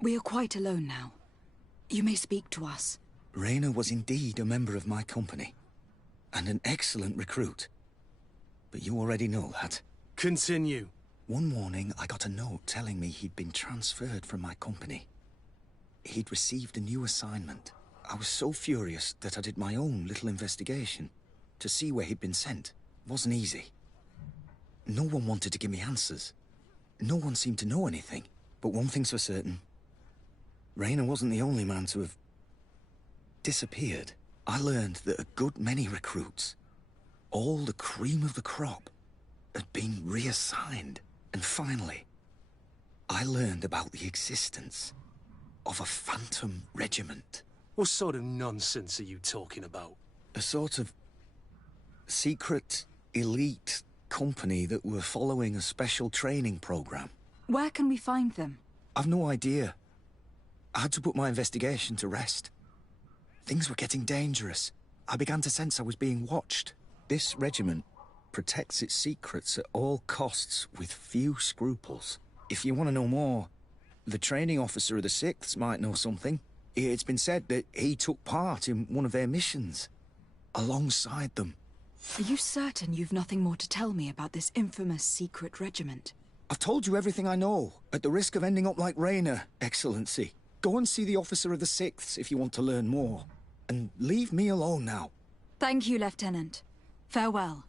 We are quite alone now. You may speak to us. Raina was indeed a member of my company, and an excellent recruit. But you already know that. Continue. One morning, I got a note telling me he'd been transferred from my company. He'd received a new assignment. I was so furious that I did my own little investigation. To see where he'd been sent wasn't easy. No one wanted to give me answers. No one seemed to know anything. But one thing's for certain. Raina wasn't the only man to have disappeared. I learned that a good many recruits, all the cream of the crop, had been reassigned. And finally, I learned about the existence of a phantom regiment. What sort of nonsense are you talking about? A sort of secret, elite company that were following a special training program. Where can we find them? I've no idea. I had to put my investigation to rest. Things were getting dangerous. I began to sense I was being watched. This regiment protects its secrets at all costs with few scruples. If you want to know more, the training officer of the 6th might know something. It's been said that he took part in one of their missions, alongside them. Are you certain you've nothing more to tell me about this infamous secret regiment? I've told you everything I know, at the risk of ending up like Raina, Excellency. Go and see the officer of the 6th if you want to learn more. And leave me alone now. Thank you, Lieutenant. Farewell.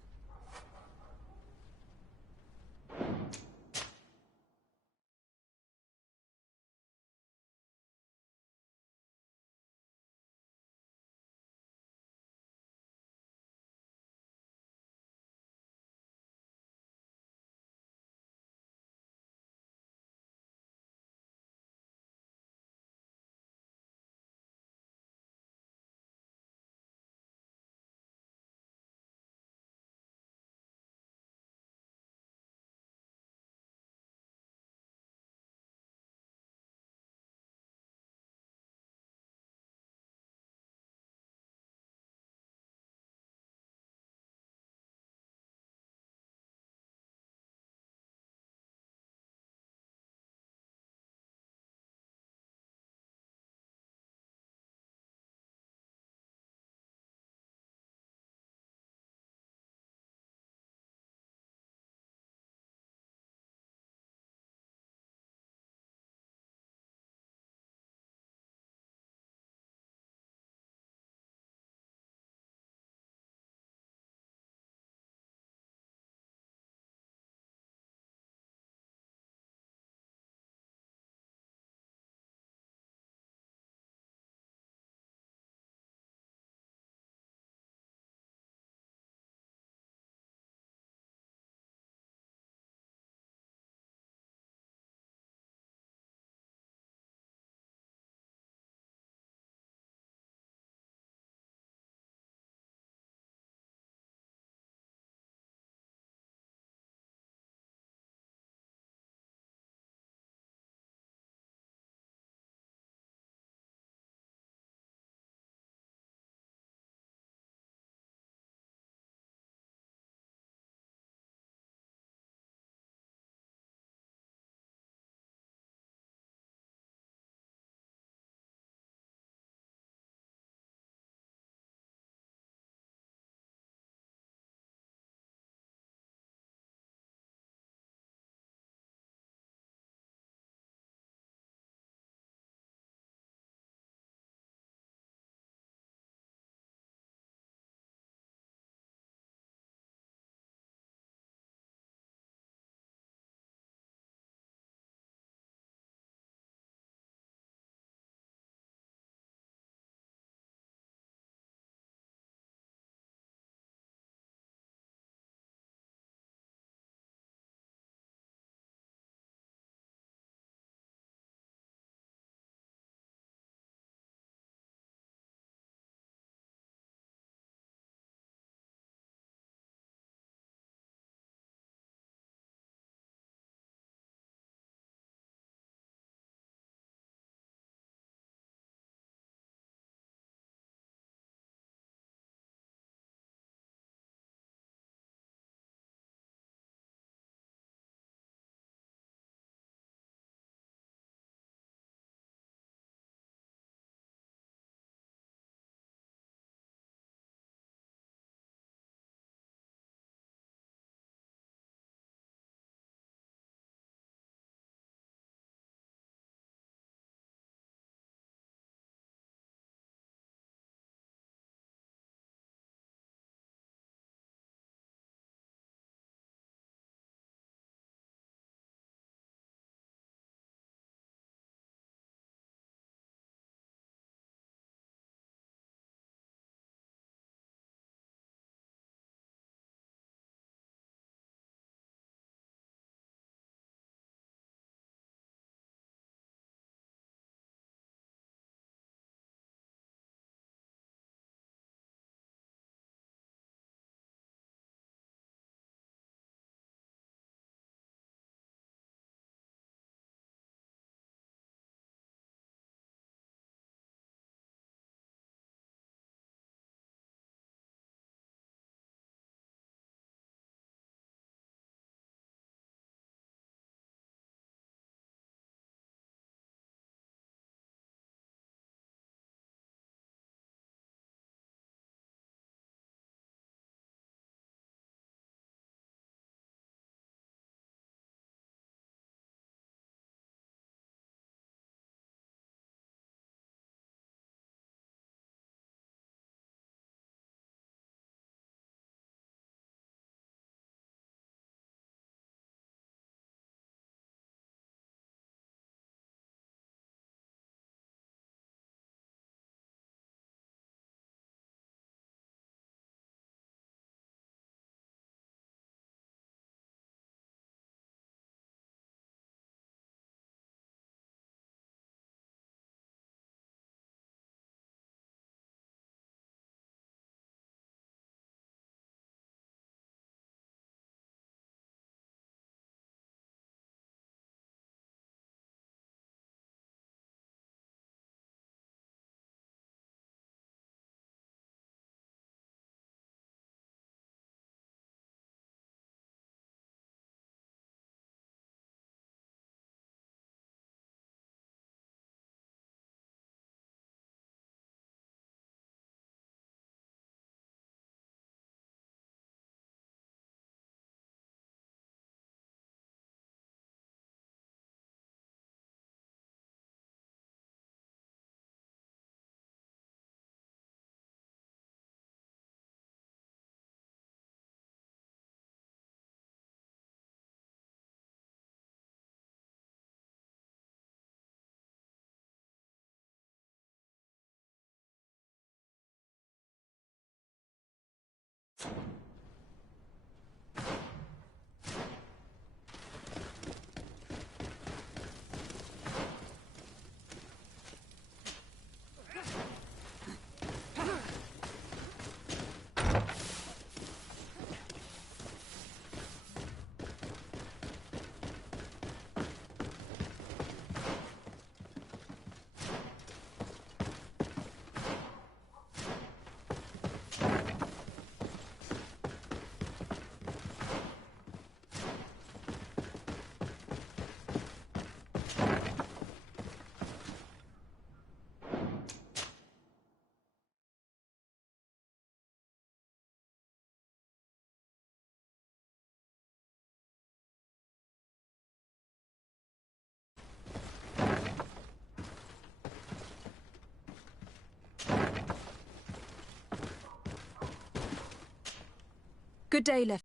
Good day, Lieutenant.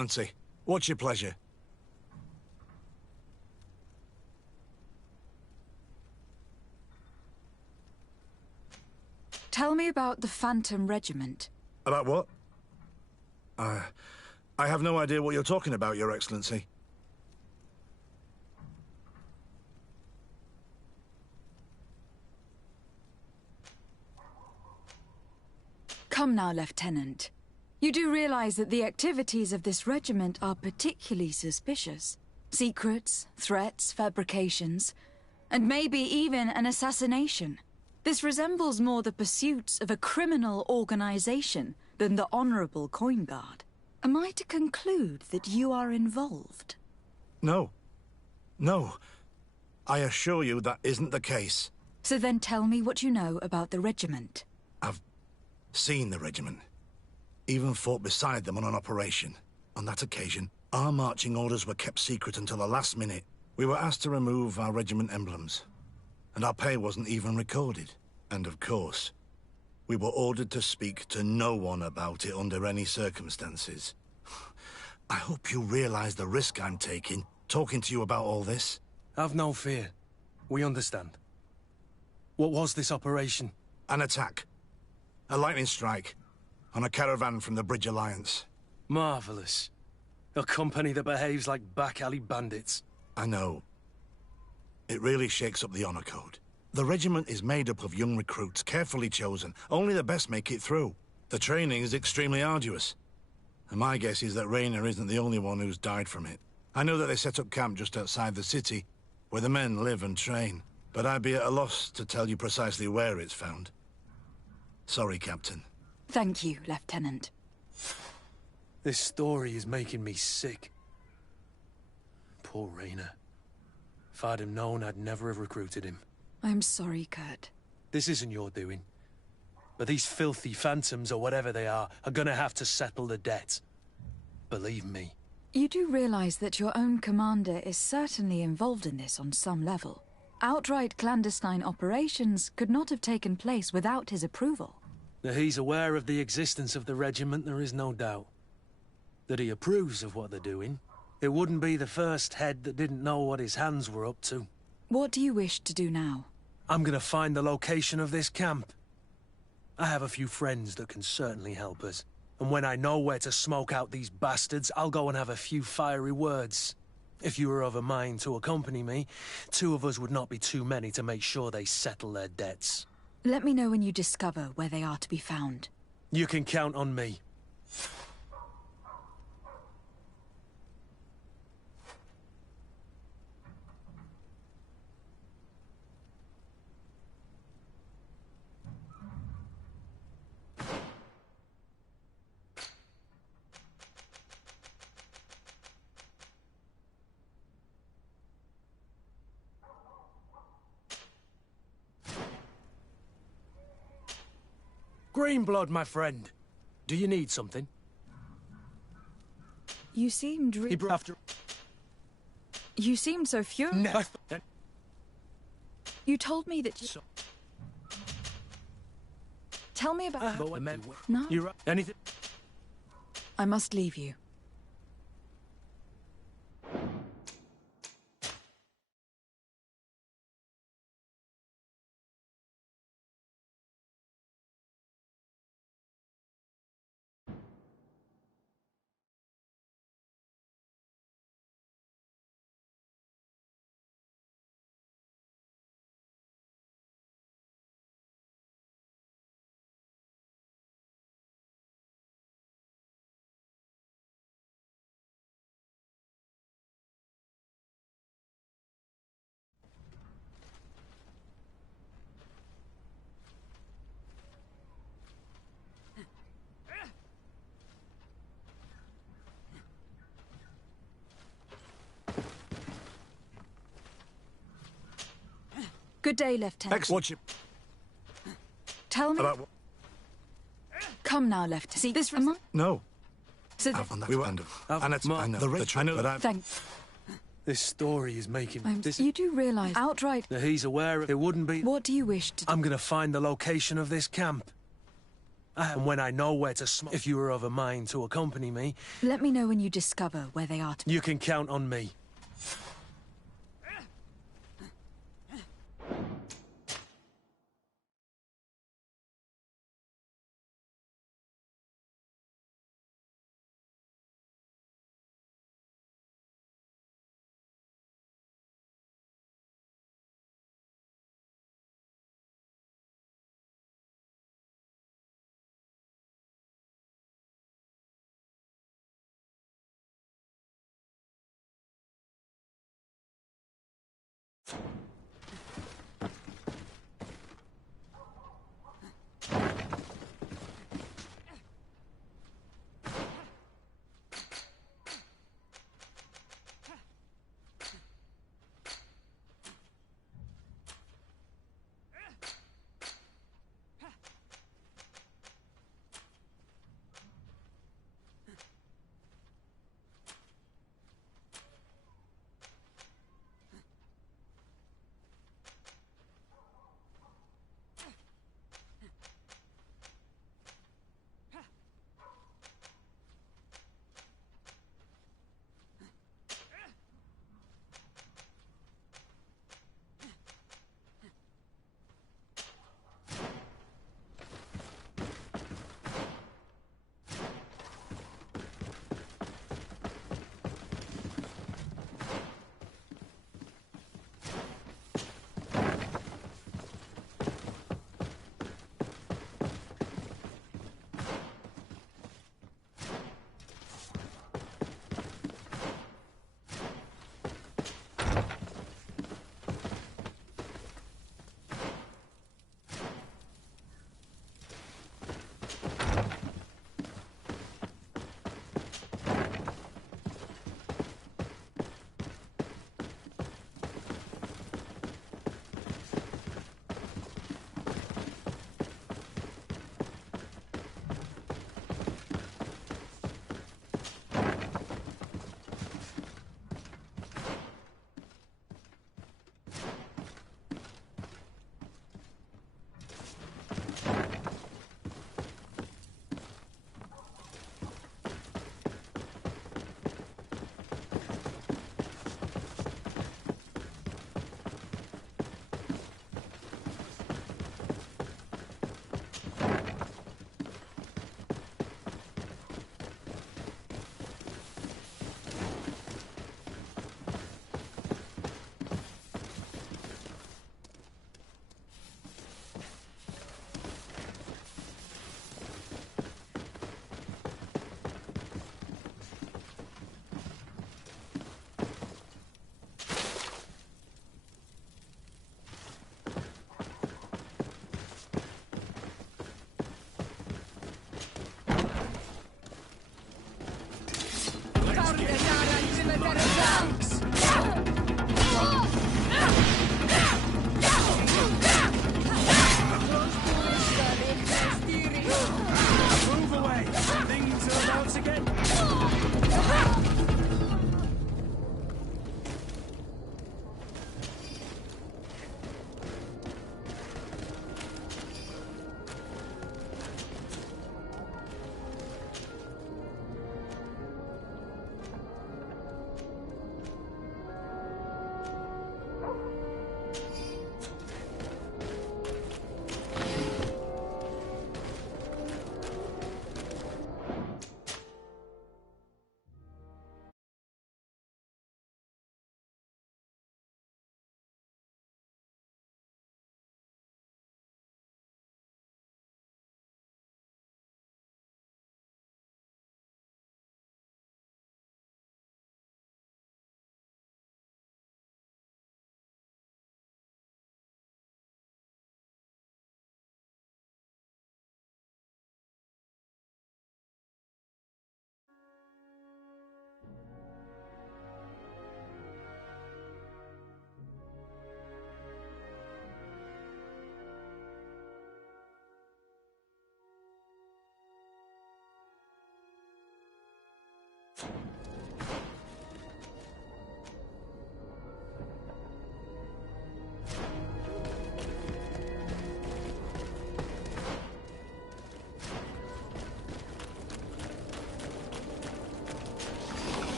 Nancy, what's your pleasure? Tell me about the Phantom Regiment. About what? I have no idea what you're talking about, Your Excellency. Come now, Lieutenant. You do realize that the activities of this regiment are particularly suspicious. Secrets, threats, fabrications, and maybe even an assassination. This resembles more the pursuits of a criminal organization than the Honorable Coin Guard. Am I to conclude that you are involved? No. No. I assure you that isn't the case. So then tell me what you know about the regiment. I've seen the regiment. Even fought beside them on an operation. On that occasion, our marching orders were kept secret until the last minute. We were asked to remove our regiment emblems. And our pay wasn't even recorded. And of course, we were ordered to speak to no one about it under any circumstances. I hope you realize the risk I'm taking, talking to you about all this. Have no fear. We understand. What was this operation? An attack. A lightning strike. On a caravan from the Bridge Alliance. Marvelous. A company that behaves like back-alley bandits. I know. It really shakes up the honor code. The regiment is made up of young recruits, carefully chosen. Only the best make it through. The training is extremely arduous. And my guess is that Raynor isn't the only one who's died from it. I know that they set up camp just outside the city, where the men live and train. But I'd be at a loss to tell you precisely where it's found. Sorry, Captain. Thank you, Lieutenant. This story is making me sick. Poor Raynor. If I'd have known, I'd never have recruited him. I'm sorry, Kurt. This isn't your doing. But these filthy phantoms, or whatever they are gonna have to settle the debt. Believe me. You do realize that your own commander is certainly involved in this on some level. Outright clandestine operations could not have taken place without his approval. That he's aware of the existence of the regiment, there is no doubt. That he approves of what they're doing. It wouldn't be the first head that didn't know what his hands were up to. What do you wish to do now? I'm gonna find the location of this camp. I have a few friends that can certainly help us. And when I know where to smoke out these bastards, I'll go and have a few fiery words. If you were of a mind to accompany me, 2 of us would not be too many to make sure they settle their debts. Let me know when you discover where they are to be found. You can count on me. Greenblood, my friend. Do you need something? You seemed You seemed so furious. No. You told me that you... Tell me about... No? You're right. Anything? I must leave you. Good day, Lieutenant. Excellent. Tell me... About what? Come now, Lieutenant. See, this... No. So We were under... And it's... I know. I know that. Thank... This story is making me... You do realize outright... That he's aware of it wouldn't be... What do you wish to do? I'm gonna find the location of this camp. And when I know where to smoke, if you were of a mind to accompany me, Let me know when you discover where they are to... you can count on me.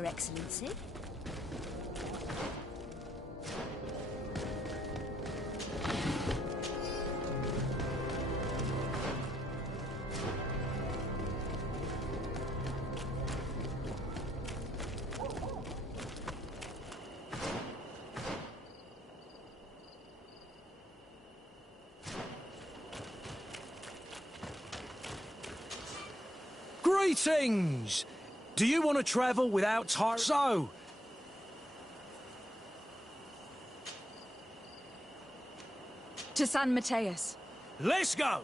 Your Excellency. Greetings! Do you want to travel without tar— So, To San Mateus. let's go!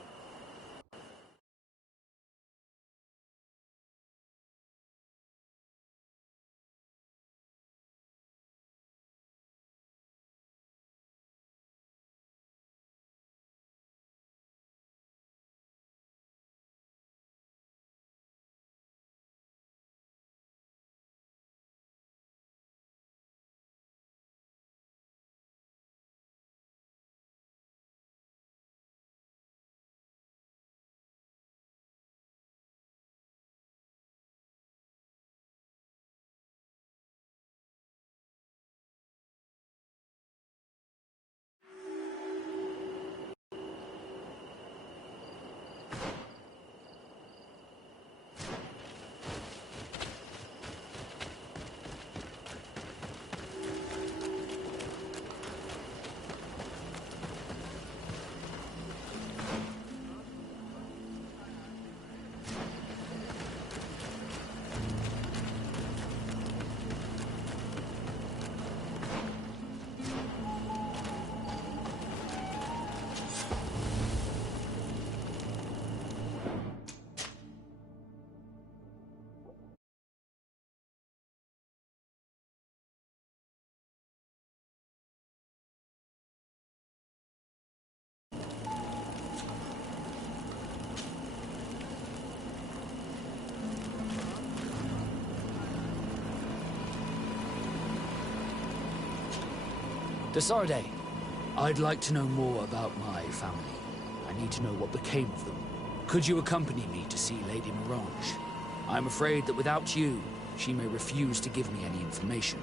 Desarde, I'd like to know more about my family. I need to know what became of them. Could you accompany me to see Lady Morange? I'm afraid that without you, she may refuse to give me any information.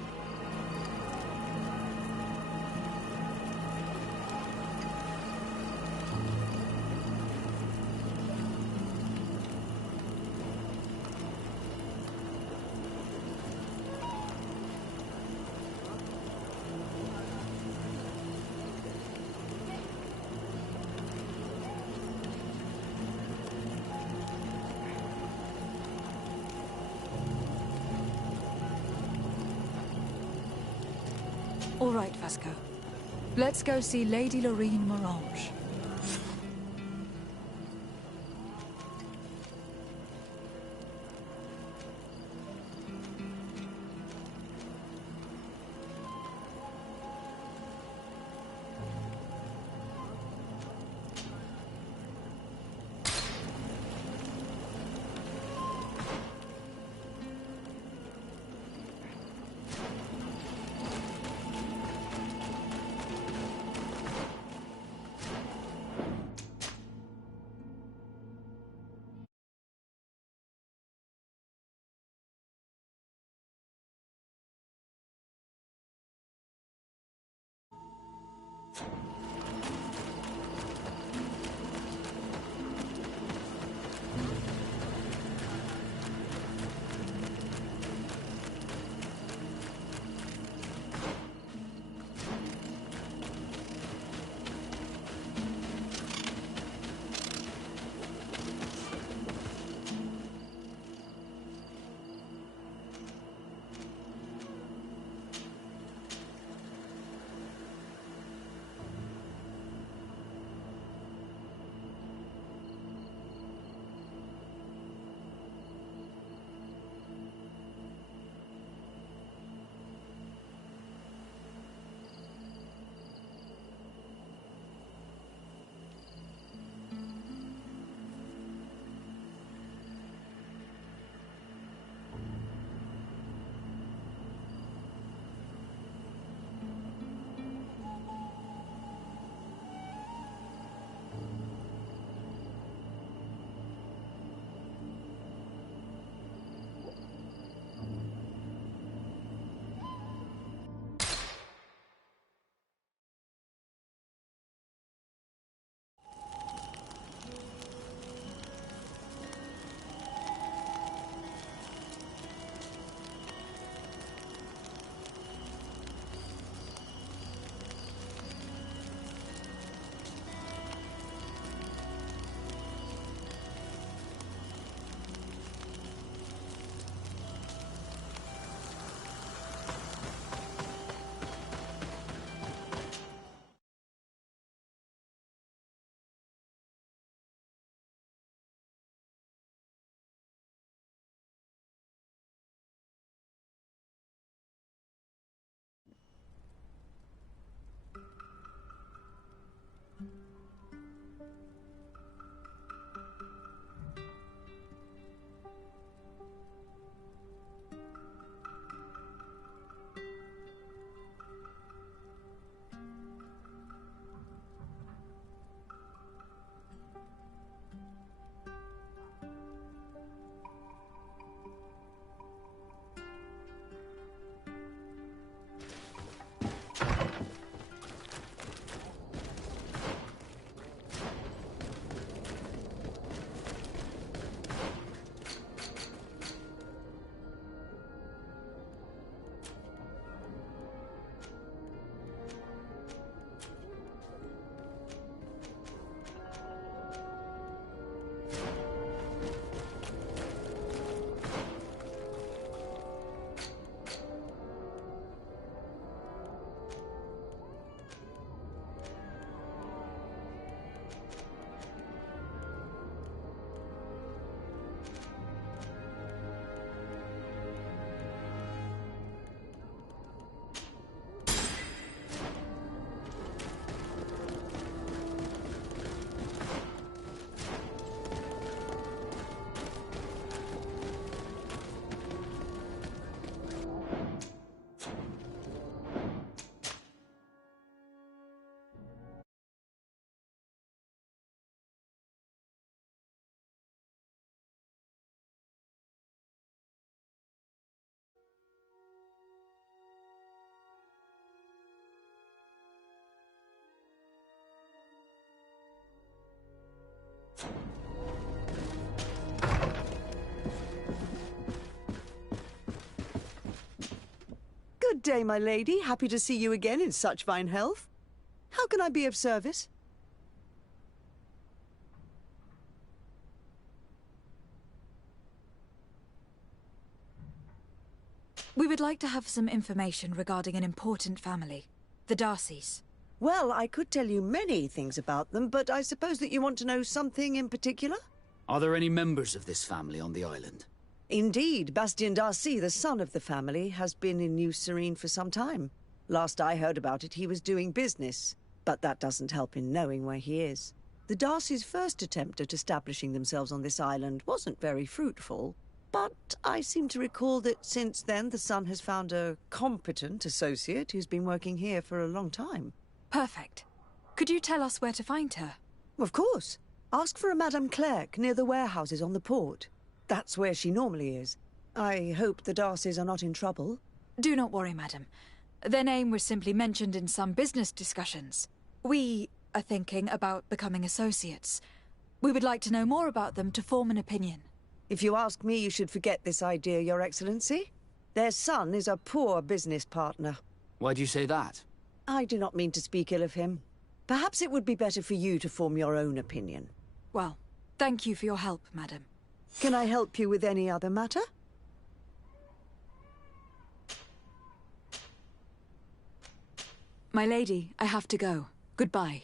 All right, Vasco. Let's go see Lady Lorene Morange. day, my lady. Happy to see you again in such fine health. How can I be of service? We would like to have some information regarding an important family, the Darcys. Well, I could tell you many things about them, but I suppose that you want to know something in particular? Are there any members of this family on the island? Indeed, Bastien Darcy, the son of the family, has been in New Serene for some time. Last I heard about it, he was doing business, but that doesn't help in knowing where he is. The Darcys' first attempt at establishing themselves on this island wasn't very fruitful, but I seem to recall that since then the son has found a competent associate who's been working here for a long time. Perfect. Could you tell us where to find her? Of course. Ask for a Madame Clerc near the warehouses on the port. That's where she normally is. I hope the Darcys are not in trouble. Do not worry, madam. Their name was simply mentioned in some business discussions. We are thinking about becoming associates. We would like to know more about them to form an opinion. If you ask me, you should forget this idea, Your Excellency. Their son is a poor business partner. Why do you say that? I do not mean to speak ill of him. Perhaps it would be better for you to form your own opinion. Well, thank you for your help, madam. Can I help you with any other matter? My lady, I have to go. Goodbye.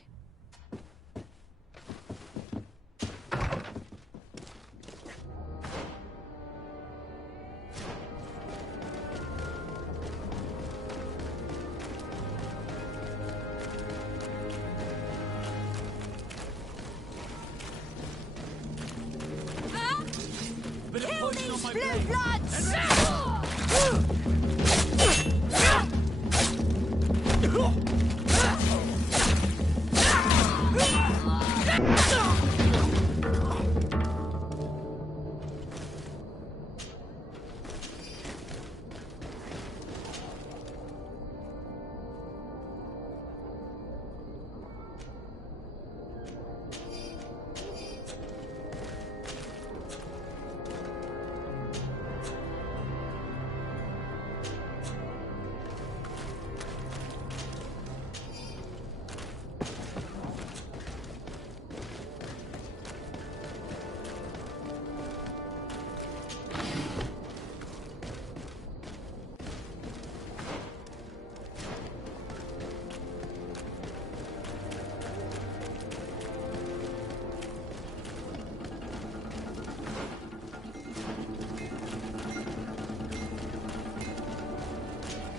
Kill these blue bloods!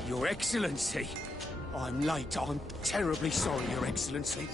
Your Excellency! I'm late. I'm terribly sorry, Your Excellency.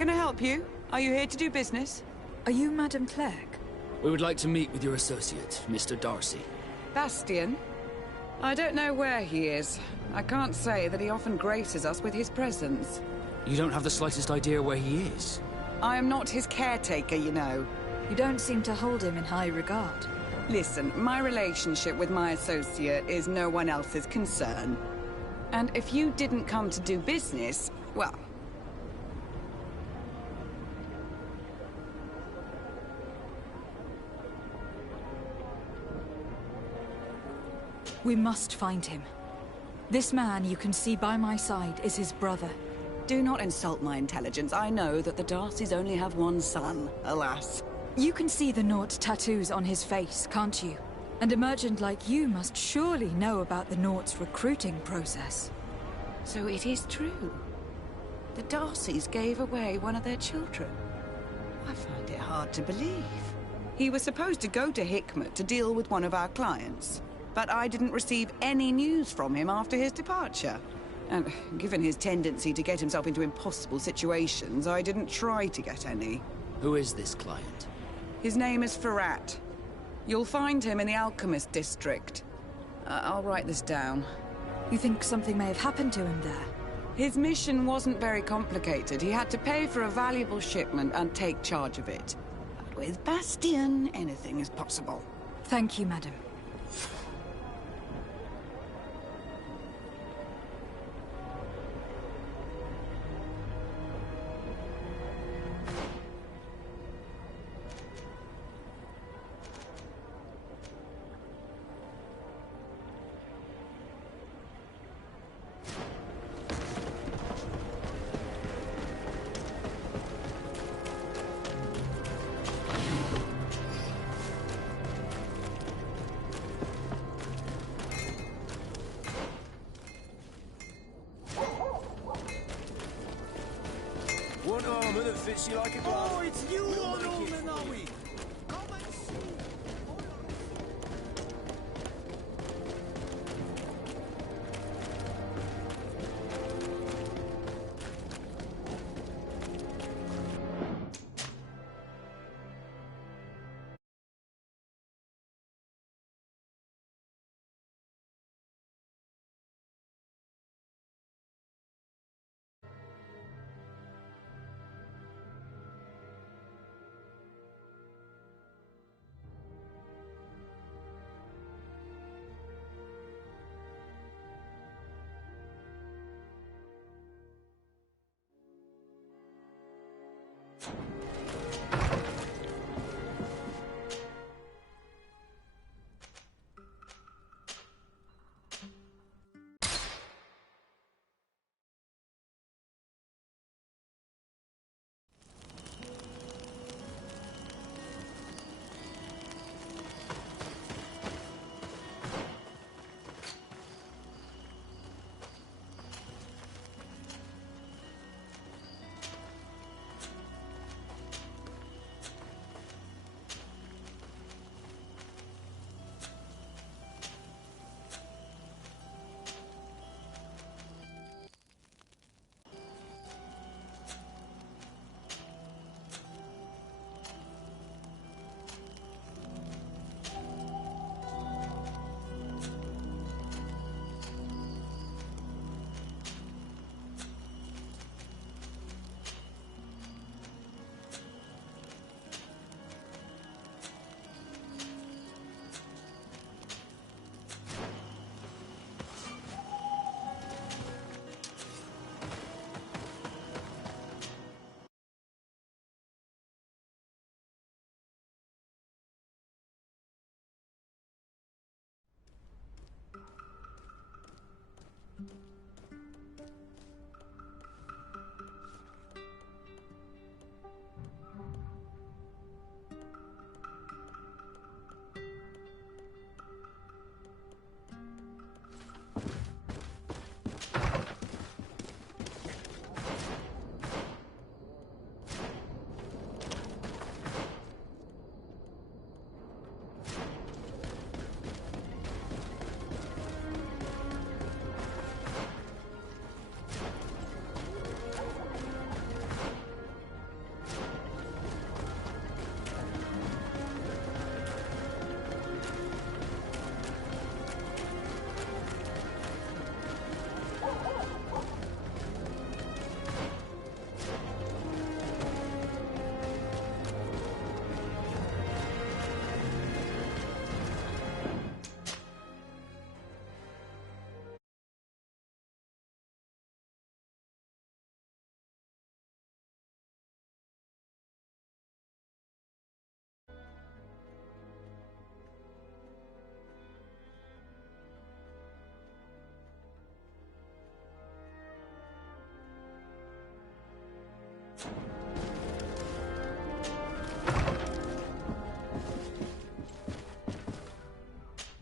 Can I help you? Are you here to do business? Are you Madam Clerk? We would like to meet with your associate, Mr. Darcy. Bastian? I don't know where he is. I can't say that he often graces us with his presence. You don't have the slightest idea where he is? I am not his caretaker, you know. You don't seem to hold him in high regard. Listen, my relationship with my associate is no one else's concern. And if you didn't come to do business, well... We must find him. This man you can see by my side is his brother. Do not insult my intelligence. I know that the Darcys only have one son, alas. You can see the Naught tattoos on his face, can't you? And a merchant like you must surely know about the Naught's recruiting process. So it is true. The Darcys gave away one of their children. I find it hard to believe. He was supposed to go to Hikmet to deal with one of our clients. But I didn't receive any news from him after his departure. And given his tendency to get himself into impossible situations, I didn't try to get any. Who is this client? His name is Ferrat. You'll find him in the Alchemist District. I'll write this down. You think something may have happened to him there? His mission wasn't very complicated. He had to pay for a valuable shipment and take charge of it. But with Bastian, anything is possible. Thank you, madam. One armour that fits you like a glove. Oh, it's you, Norman, are we? Come and see.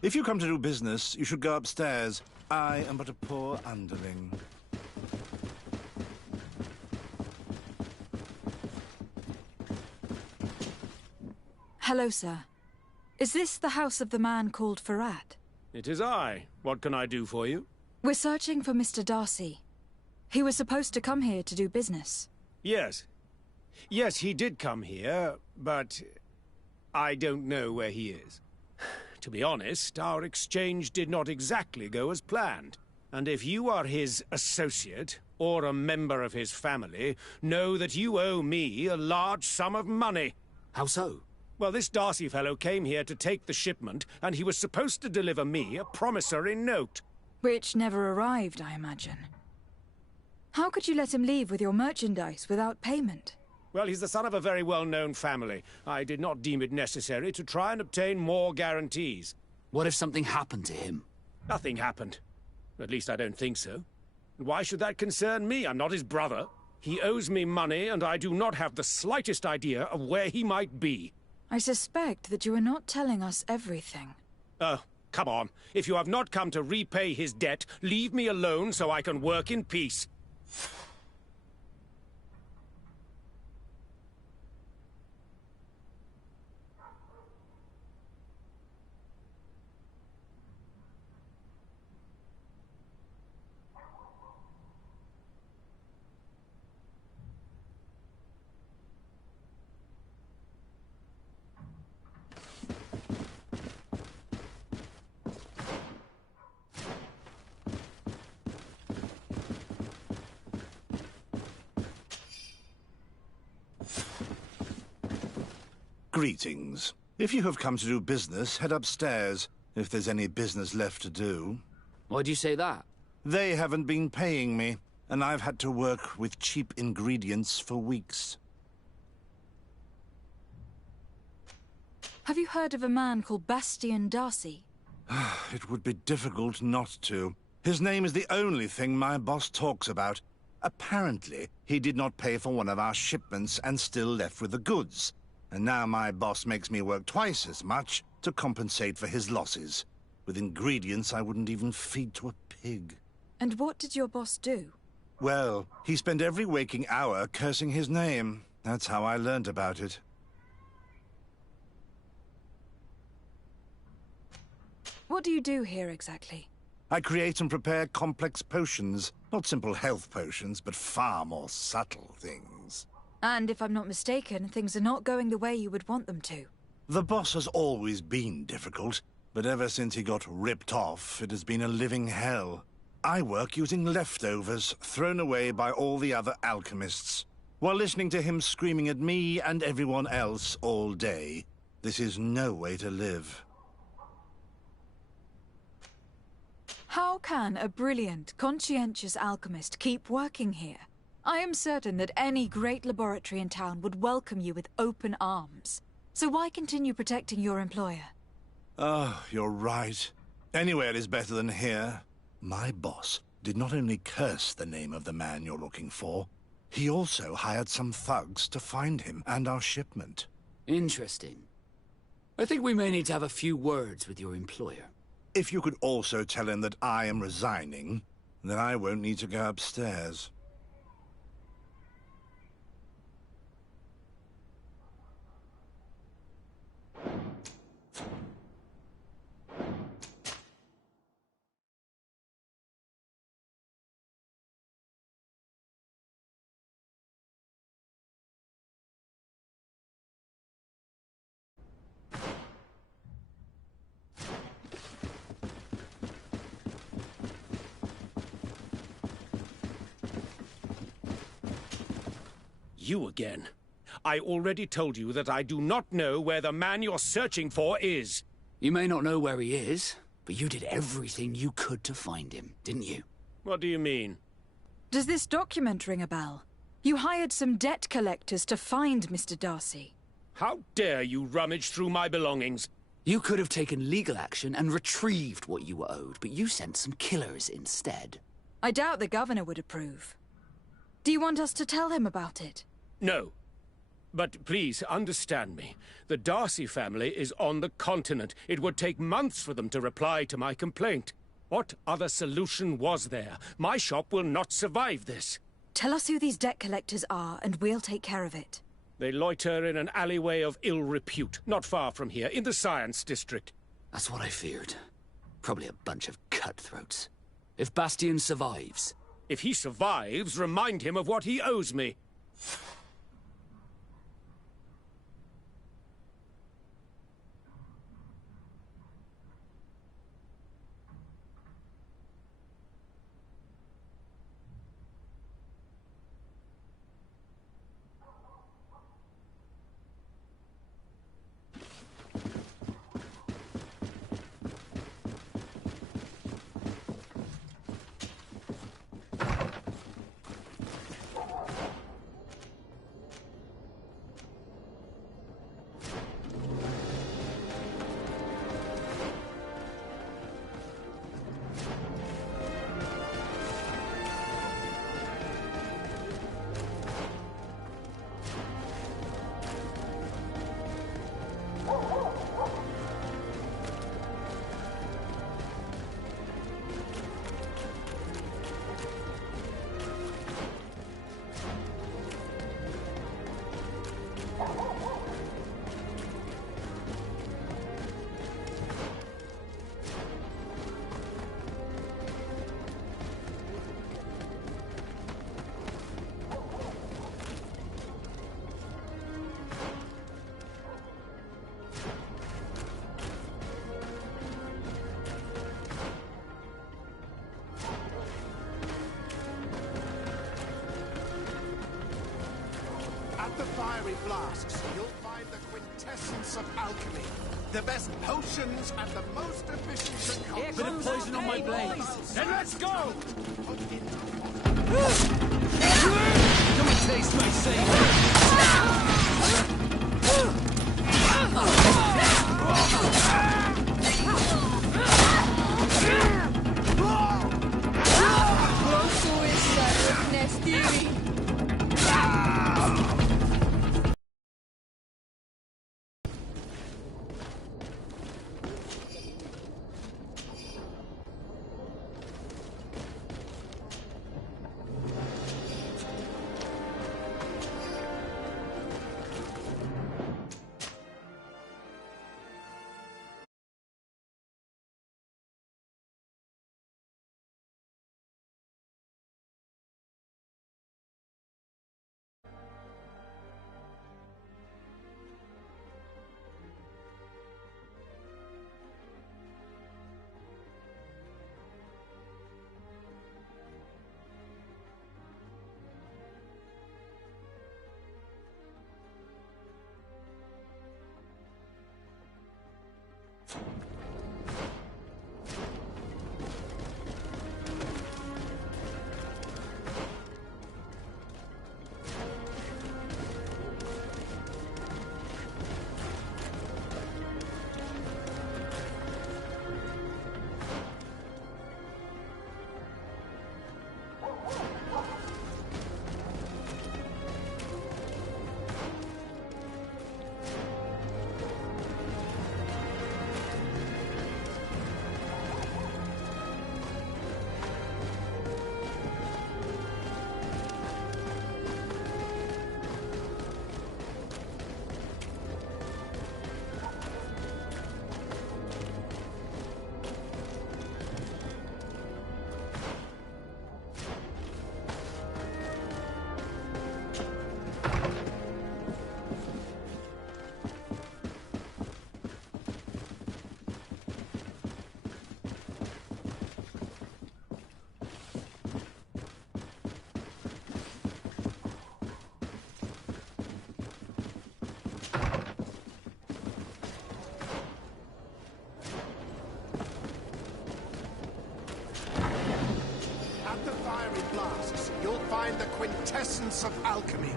If you come to do business, you should go upstairs. I am but a poor underling. Hello, sir. Is this the house of the man called Farad? It is I. What can I do for you? We're searching for Mr. Darcy. He was supposed to come here to do business. Yes. Yes, he did come here, but I don't know where he is. To be honest, our exchange did not exactly go as planned. And if you are his associate, or a member of his family, know that you owe me a large sum of money. How so? Well, this Darcy fellow came here to take the shipment, and he was supposed to deliver me a promissory note. Which never arrived, I imagine. How could you let him leave with your merchandise without payment? Well, he's the son of a very well-known family. I did not deem it necessary to try and obtain more guarantees. What if something happened to him? Nothing happened. At least I don't think so. Why should that concern me? I'm not his brother. He owes me money, and I do not have the slightest idea of where he might be. I suspect that you are not telling us everything. Oh, come on. If you have not come to repay his debt, leave me alone so I can work in peace. Greetings. If you have come to do business, head upstairs, if there's any business left to do. Why'd you say that? They haven't been paying me, and I've had to work with cheap ingredients for weeks. Have you heard of a man called Bastian Darcy? It would be difficult not to. His name is the only thing my boss talks about. Apparently, he did not pay for one of our shipments and still left with the goods. And now my boss makes me work twice as much to compensate for his losses. With ingredients I wouldn't even feed to a pig. And what did your boss do? Well, he spent every waking hour cursing his name. That's how I learned about it. What do you do here exactly? I create and prepare complex potions. Not simple health potions, but far more subtle things. And if I'm not mistaken, things are not going the way you would want them to. The boss has always been difficult, but ever since he got ripped off, it has been a living hell. I work using leftovers thrown away by all the other alchemists, while listening to him screaming at me and everyone else all day. This is no way to live. How can a brilliant, conscientious alchemist keep working here? I am certain that any great laboratory in town would welcome you with open arms. So why continue protecting your employer? Oh, you're right. Anywhere is better than here. My boss did not only curse the name of the man you're looking for, he also hired some thugs to find him and our shipment. Interesting. I think we may need to have a few words with your employer. If you could also tell him that I am resigning, then I won't need to go upstairs. You again. I already told you that I do not know where the man you're searching for is. You may not know where he is, but you did everything you could to find him, didn't you? What do you mean? Does this document ring a bell? You hired some debt collectors to find Mr. Darcy. How dare you rummage through my belongings? You could have taken legal action and retrieved what you were owed, but you sent some killers instead. I doubt the governor would approve. Do you want us to tell him about it? No. But please, understand me. The Darcy family is on the continent. It would take months for them to reply to my complaint. What other solution was there? My shop will not survive this. Tell us who these debt collectors are, and we'll take care of it. They loiter in an alleyway of ill repute, not far from here, in the Science District. That's what I feared. Probably a bunch of cutthroats. If Bastian survives... If he survives, remind him of what he owes me. The fiery flasks, you'll find the quintessence of alchemy. The best potions and the most efficient concoctions. Bit of poison on my blade. Then let's go! Come and taste my savor. You'll find the quintessence of alchemy.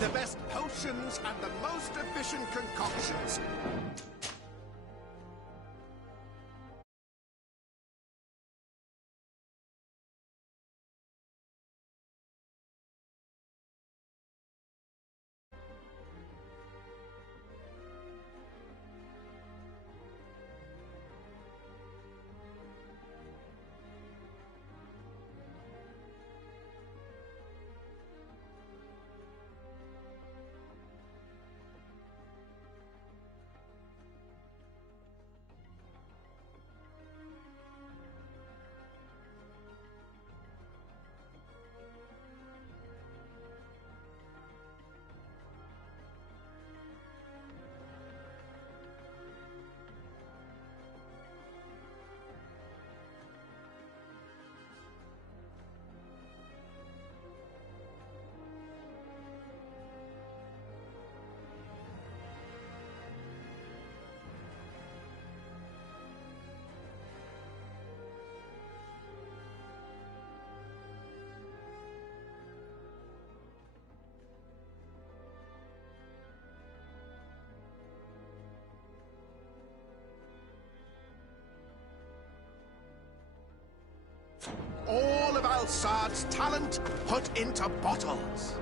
The best potions and the most efficient concoctions. Balsard's talent put into bottles.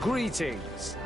Greetings.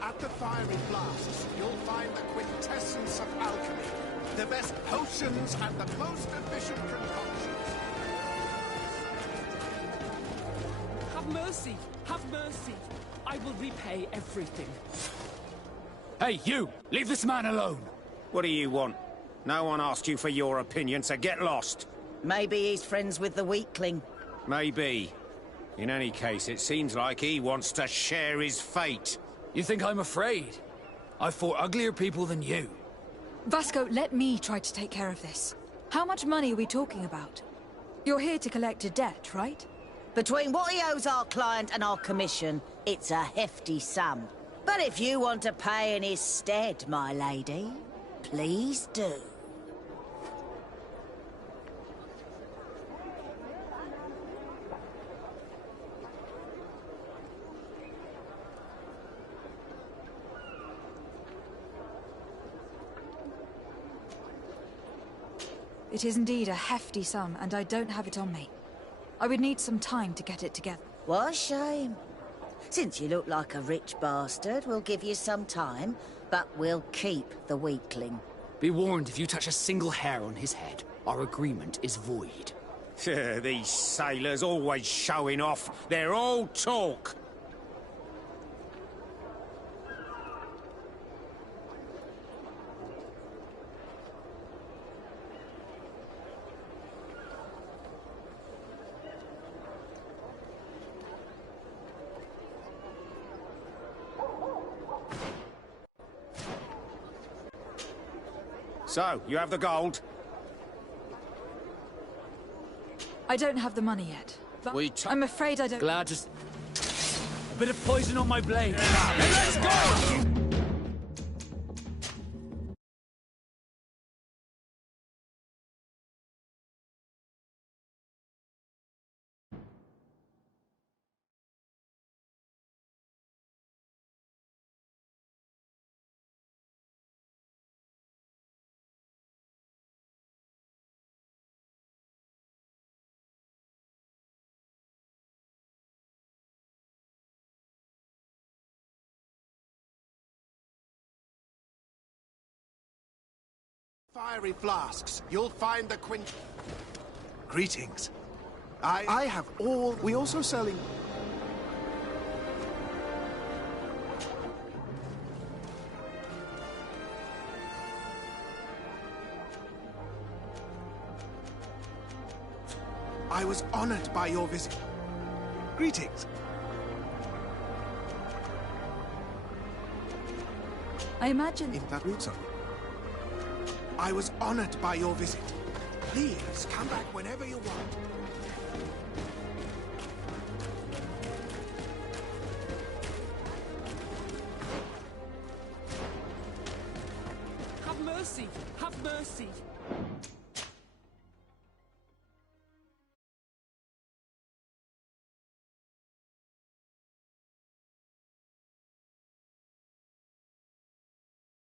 At the fiery blasts, you'll find the quintessence of alchemy. The best potions and the most efficient concoctions. Have mercy! Have mercy! I will repay everything. Hey, you! Leave this man alone! What do you want? No one asked you for your opinion, so get lost. Maybe he's friends with the weakling. Maybe. In any case, it seems like he wants to share his fate. You think I'm afraid? I've fought uglier people than you. Vasco, let me try to take care of this. How much money are we talking about? You're here to collect a debt, right? Between what he owes our client and our commission, it's a hefty sum. But if you want to pay in his stead, my lady, please do. It is indeed a hefty sum, and I don't have it on me. I would need some time to get it together. What a shame. Since you look like a rich bastard, we'll give you some time, but we'll keep the weakling. Be warned, if you touch a single hair on his head, our agreement is void. These sailors always showing off. They're all talk. So, you have the gold? I don't have the money yet, but I'm afraid I don't... Glad to... A bit of poison on my blade. And let's go! Fiery flasks, you'll find the Greetings. I have all... We also selling... I was honored by your visit. Greetings. I imagine... In Fabrizio. I was honored by your visit. Please, come back whenever you want. Have mercy! Have mercy!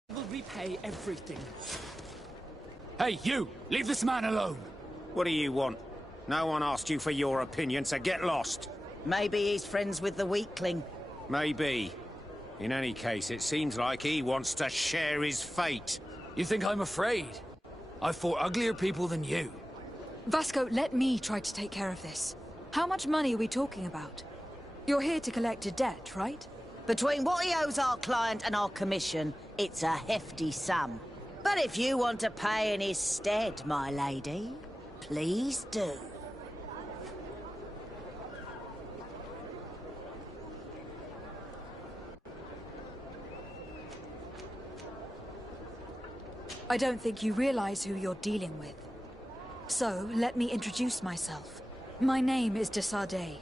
We'll repay everything. Hey, you! Leave this man alone! What do you want? No one asked you for your opinion, so get lost. Maybe he's friends with the weakling. Maybe. In any case, it seems like he wants to share his fate. You think I'm afraid? I've fought uglier people than you. Vasco, let me try to take care of this. How much money are we talking about? You're here to collect a debt, right? Between what he owes our client and our commission, it's a hefty sum. But if you want to pay in his stead, my lady, please do. I don't think you realize who you're dealing with. So, let me introduce myself. My name is de Sardet.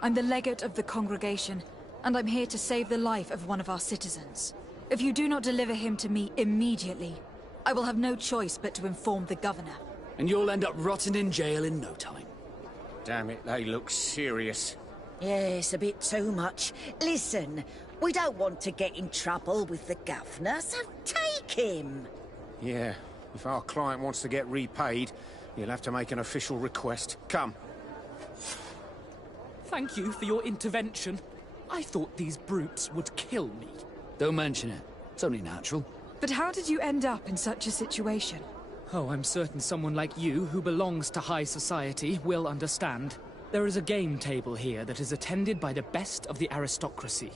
I'm the legate of the congregation, and I'm here to save the life of one of our citizens. If you do not deliver him to me immediately, I will have no choice but to inform the governor. And you'll end up rotting in jail in no time. Damn it, they look serious. Yes, a bit too much. Listen, we don't want to get in trouble with the governor, so take him. Yeah, if our client wants to get repaid, he'll have to make an official request. Come. Thank you for your intervention. I thought these brutes would kill me. Don't mention it. It's only natural. But how did you end up in such a situation? Oh, I'm certain someone like you, who belongs to high society, will understand. There is a game table here that is attended by the best of the aristocracy.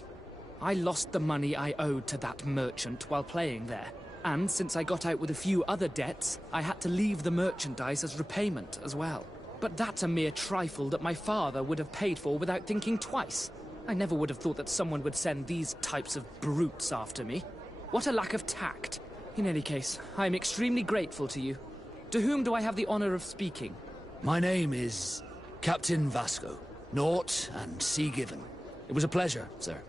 I lost the money I owed to that merchant while playing there. And since I got out with a few other debts, I had to leave the merchandise as repayment as well. But that's a mere trifle that my father would have paid for without thinking twice. I never would have thought that someone would send these types of brutes after me. What a lack of tact. In any case, I am extremely grateful to you. To whom do I have the honor of speaking? My name is Captain Vasco. Naught and sea given. It was a pleasure, sir.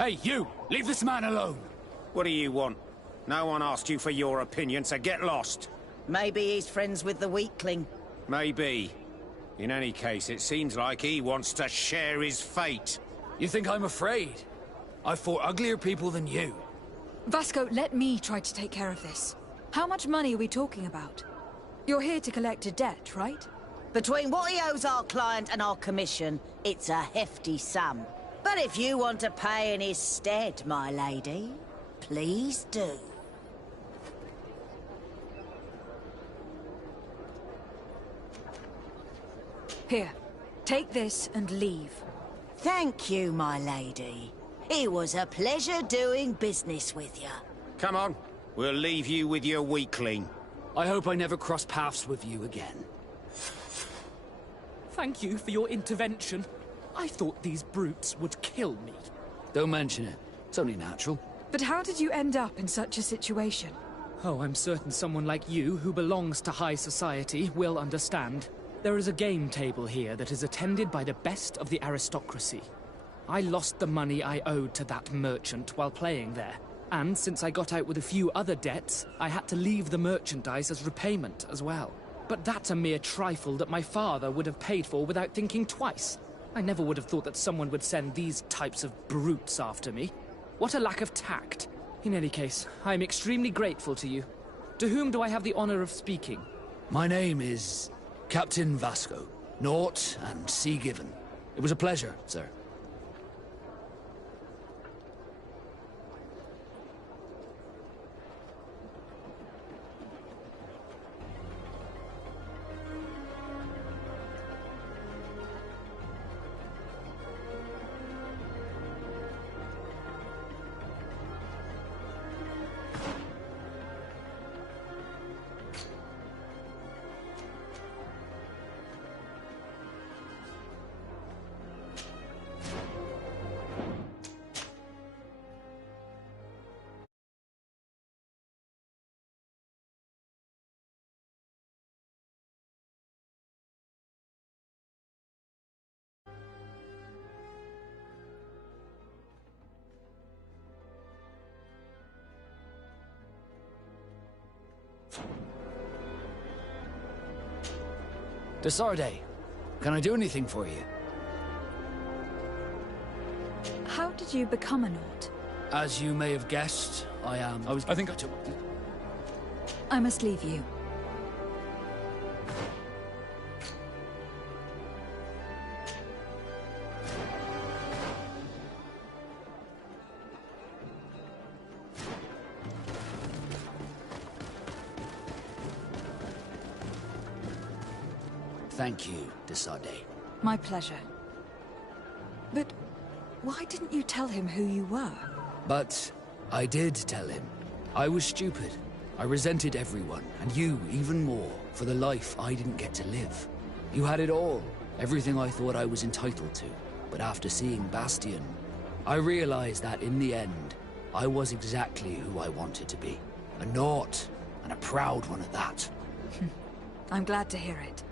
Hey, you! Leave this man alone! What do you want? No one asked you for your opinion, so get lost. Maybe he's friends with the weakling. Maybe. In any case, it seems like he wants to share his fate. You think I'm afraid? I've fought uglier people than you. Vasco, let me try to take care of this. How much money are we talking about? You're here to collect a debt, right? Between what he owes our client and our commission, it's a hefty sum. But if you want to pay in his stead, my lady, please do. Here, take this and leave. Thank you, my lady. It was a pleasure doing business with you. Come on, we'll leave you with your weakling. I hope I never cross paths with you again. Thank you for your intervention. I thought these brutes would kill me. Don't mention it. It's only natural. But how did you end up in such a situation? Oh, I'm certain someone like you, who belongs to high society, will understand. There is a game table here that is attended by the best of the aristocracy. I lost the money I owed to that merchant while playing there. And since I got out with a few other debts, I had to leave the merchandise as repayment as well. But that's a mere trifle that my father would have paid for without thinking twice. I never would have thought that someone would send these types of brutes after me. What a lack of tact. In any case, I am extremely grateful to you. To whom do I have the honor of speaking? My name is Captain Vasco. Naught and Sea Given. It was a pleasure, sir. Desarde, can I do anything for you? How did you become a Naut? As you may have guessed, I think I took... I must leave you. Thank you, Desarde. My pleasure. But why didn't you tell him who you were? But I did tell him. I was stupid. I resented everyone, and you even more, for the life I didn't get to live. You had it all, everything I thought I was entitled to. But after seeing Bastion, I realized that in the end, I was exactly who I wanted to be. A Naut, and a proud one at that. I'm glad to hear it.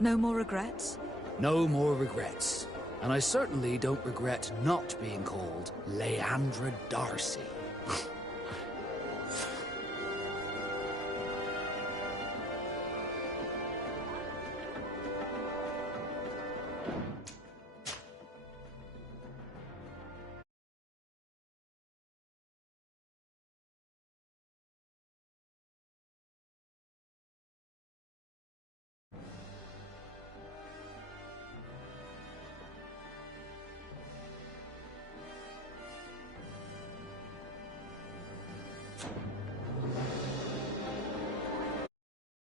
No more regrets? No more regrets. And I certainly don't regret not being called Leandra Darcy.